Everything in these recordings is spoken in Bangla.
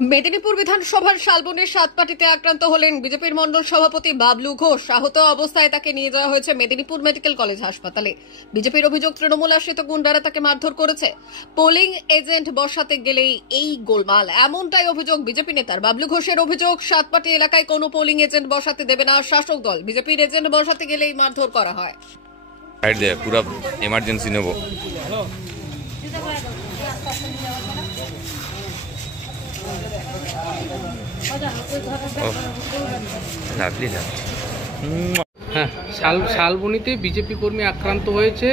মেদিনীপুর বিধানসভার শালবনের সাতপাটিতে আক্রান্ত হলেন বিজেপির মণ্ডল সভাপতি বাবলু ঘোষ। আহত অবস্থায় তাকে নিয়ে যাওয়া হয়েছে মেদিনীপুর মেডিকেল কলেজ হাসপাতালে। বিজেপির অভিযোগ, তৃণমূল আশ্রিত গুন্ডারা তাকে মারধর করেছে। পোলিং এজেন্ট বসাতে গেলেই এই গোলমাল, এমনটাই অভিযোগ বিজেপি নেতার। বাবলু ঘোষের অভিযোগ, সাতপাটি এলাকায় কোনো পোলিং এজেন্ট বসাতে দেবে না শাসক দল। বিজেপির এজেন্ট বসাতে গেলেই মারধর করা হয়। পুরো এমার্জেন্সি নেব। হ্যাঁ, শালবনীতে বিজেপি কর্মী আক্রান্ত হয়েছে,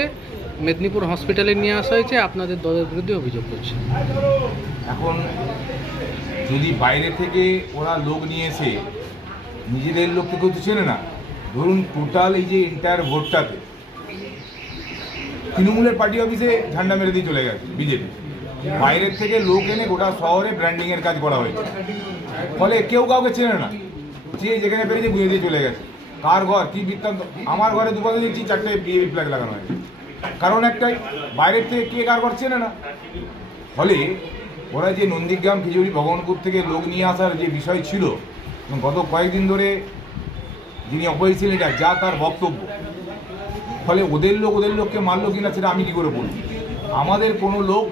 মেদিনীপুর হসপিটালে নিয়ে আসা হয়েছে, আপনাদের দলের বিরুদ্ধে অভিযোগ করছে। এখন যদি বাইরে থেকে ওরা লোক নিয়ে এসে নিজেদের লোককে কেউ তো চেনে না, ধরুন টোটাল এই যে এন্টায়ার ভোটটাতে তৃণমূলের পার্টি অফিসে ঝান্ডা মেরে দিয়ে চলে গেছে বিজেপি। বাইরের থেকে লোক এনে গোটা শহরে ব্র্যান্ডিংয়ের কাজ করা হয়েছে, ফলে কেউ কাউকে চেনে না, যে যেখানে পেরেছে বুঝে দিয়ে চলে গেছে। কার ঘর কী বৃত্তান্ত, আমার ঘরে দুপাশে দেখছি 4টে বিজেপি ফ্ল্যাগ লাগানো হয়েছে। কারণ একটাই, বাইরের থেকে কে কার ঘর চেনে না। ফলে ওরা যে নন্দীগ্রাম, খিচুড়ি, ভগবানপুর থেকে লোক নিয়ে আসার যে বিষয় ছিল, গত কয়েকদিন ধরে যিনি অপোজিশন লিডার যা তার বক্তব্য, ফলে ওদের লোককে মারলো কিনা সেটা আমি কী করে বলব। আমাদের কোনো লোক,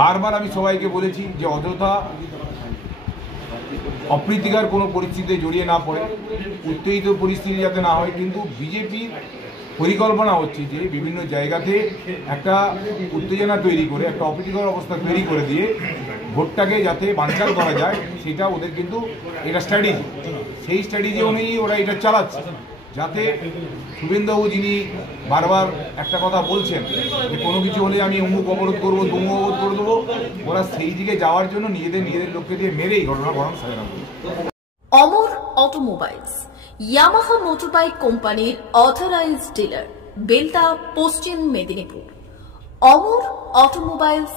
বারবার আমি সবাইকে বলেছি যে অযথা অপ্রীতিকর কোনো পরিস্থিতিতে জড়িয়ে না পড়ে, উত্তেজিত পরিস্থিতি যাতে না হয়। কিন্তু বিজেপির পরিকল্পনা হচ্ছে যে বিভিন্ন জায়গাতে একটা উত্তেজনা তৈরি করে, একটা অপ্রীতিকর অবস্থা তৈরি করে দিয়ে ভোটটাকে যাতে বানচাল করা যায়, সেটা ওদের কিন্তু এটা স্ট্র্যাটেজি। সেই স্ট্র্যাটেজি অনুযায়ী ওরা এটা চালাচ্ছে, যাতে শুভেন্দুবাবু যিনি বারবার একটা কথা বলছেন যে কোনো কিছু হলে আমি অমুক অবরোধ করবো, তমুক অবরোধ করে দেবো, ওরা সেই দিকে যাওয়ার জন্য নিজেদের লোককে দিয়ে মেরেই ঘটনা বরং সাজা না। অমর অটোমোবাইলস, ইয়ামাহা মোটরবাইক কোম্পানির অথরাইজড ডিলার, বেলদা, পশ্চিম মেদিনীপুর। অমর অটোমোবাইলস,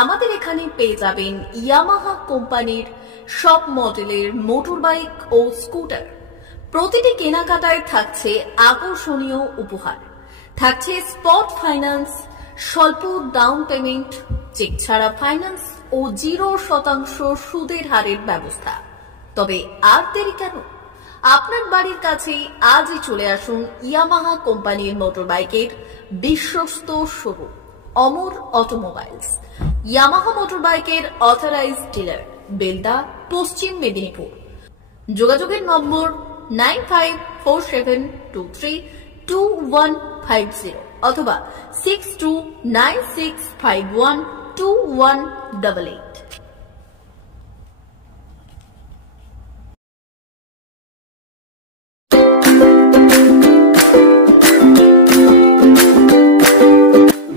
আমাদের এখানে পেয়ে যাবেন ইয়ামাহা কোম্পানির সব মডেলের মোটরবাইক ও স্কুটার। প্রতিটি কেনাকাটায় থাকছে আকর্ষণীয় উপহার, থাকছে স্পট ফাইন্যান্স, স্বল্প ডাউন পেমেন্ট, চেক ছাড়া ফাইন্যান্স ও 0% সুদের হারের ব্যবস্থা। তবে আর দেরি কেন? আপনার বাড়ির কাছেই আজই চলে আসুন ইয়ামাহা কোম্পানির মোটরবাইকের বিশ্বস্ত শোরুম অমর অটোমোবাইলস, ইয়ামাহা মোটরবাইকের অথরাইজড ডিলার, বেলদা, পশ্চিম মেদিনীপুর। যোগাযোগের নম্বর 9547232150 অথবা 6296512188।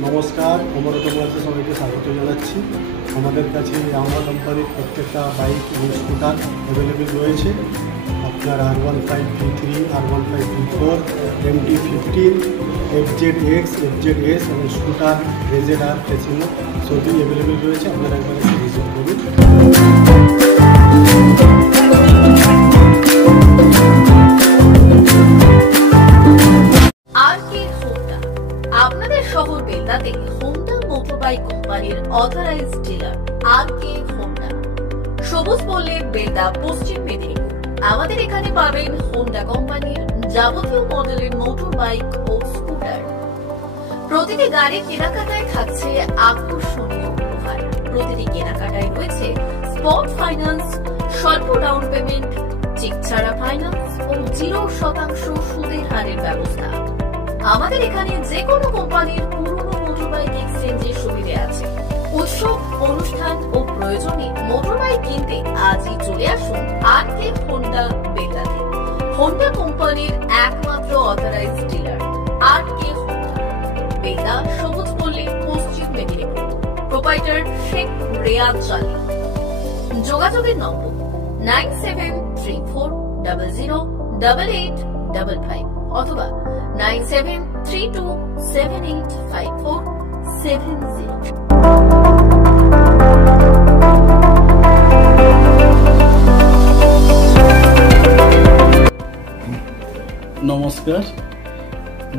নমস্কার, অমর অটোমোবাইলসে সবাইকে স্বাগত জানাচ্ছি। আমাদের কাছে ইয়ামাহা কোম্পানির প্রত্যেকটা বাইক এবং স্কুটার অ্যাভেলেবেল রয়েছে। আপনার R15V3, R15V4, MT15, FZX, FZS এবং স্কুটার RZR, ফেসিনো সবই অ্যাভেলেবেল রয়েছে। আপনারা একবার এসে ভিজিট করুন। আপনাদের শহর বেলদাতে হোন্ডা মোটরবাইক কোম্পানির অথরাইজড ডিলার RK হোন্ডা, সবুজ পল্লী, বেলদা, পশ্চিম মেদিনীপুর। আমাদের এখানে পাবেন হোন্ডা কোম্পানির যাবতীয় মডেলের মোটরবাইক ও স্কুটার। প্রতিটি গাড়ির কেনাকাটায় থাকছে আকর্ষণীয় উপহার। প্রতিটি কেনাকাটায় রয়েছে স্পট ফাইন্যান্স, স্বল্প ডাউন পেমেন্ট, চেক ছাড়া ফাইন্যান্স ও 0% সুদের হারের ব্যবস্থা। আমাদের এখানে যে কোনো কোম্পানির পুরনো মোটরবাইক এক্সচেঞ্জের সুবিধা আছে। উৎসব, অনুষ্ঠান ও প্রয়োজনে মোটরবাইক কিনতে আজই চলে আসুন RK হোন্ডা, বেলদাতে। হোন্ডা কোম্পানির একমাত্র authorised dealer RK Honda, Belda, সবুজ পল্লী, পশ্চিম মেদিনীপুর। প্রোপাইটার শেখ রেয়াদ চালি। যোগাযোগের নম্বর 9734008855 অথবা 9732785470। নমস্কার,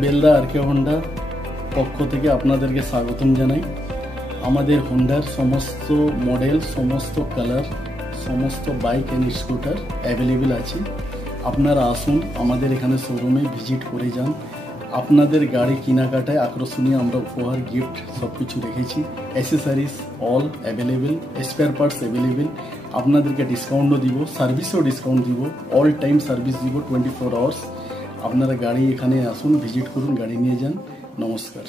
বেলদা RK হোন্ডা পক্ষ থেকে আপনাদেরকে স্বাগতম জানাই। আমাদের হোন্ডার সমস্ত মডেল, সমস্ত কালার, সমস্ত বাইক অ্যান্ড স্কুটার অ্যাভেলেবেল আছে। আপনারা আসুন, আমাদের এখানে শোরুমে ভিজিট করে যান। আপনাদের গাড়ি কেনাকাটায় আকর্ষণীয় আমরা উপহার, গিফট সব কিছু রেখেছি। Accessories all available, spare parts available. আপনাদেরকে ডিসকাউন্টও দিব, সার্ভিসেও ডিসকাউন্ট দিব, অল টাইম সার্ভিস দিব 24 আওয়ার্স। আপনারা গাড়ি এখানে আসুন, ভিজিট করুন, গাড়ি নিয়ে যান। নমস্কার।